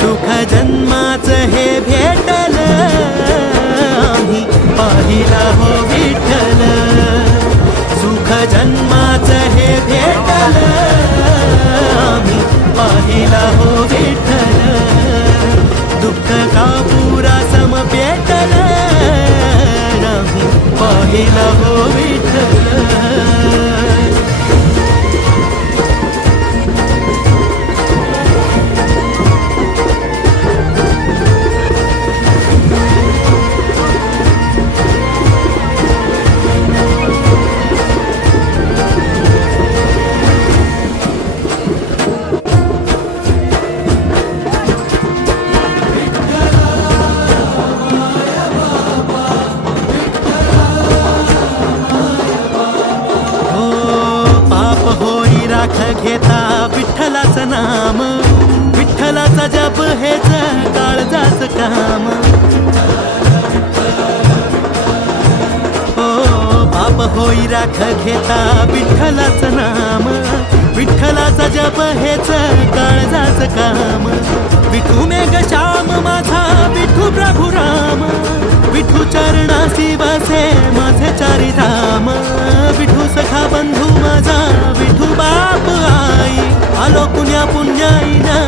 सुख जन्माचं हे भेटल आम्ही पाहिला हो विठ्ठल सुख जन्माचं हे भेटल आम्ही पाहिला हो विठ्ठल दुःख का पुरा सम पेटल आम्ही पाहिला हो विठ्ठल राख घेता विठ्ठलाचं नाम विठ्ठलाचा जप हेच काळजाचं काम हो पाप होई राख घेता विठ्ठलाचं नाम विठ्ठलाचा जप हेच काळजाचं काम विठू मेघ श्याम माझा विठू प्रभू राम विठू चरणासी बसे माझे चारी धाम विठू सखा बंधू माझा विठू बाप आई आलो पुण्या पुण्याईना